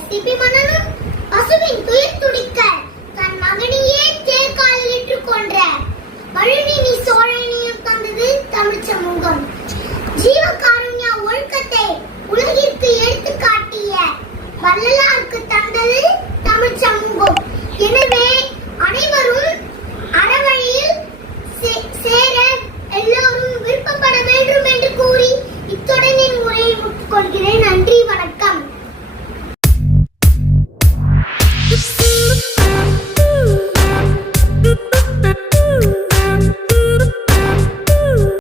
CP மன்னனும் பசுவின் துயில் துடிக்க தன் மகனையே தேர்காலிலிட்டு கொன்ற. பழுனி நீ சோழனியும் தந்தது தமிழ் சமூகம்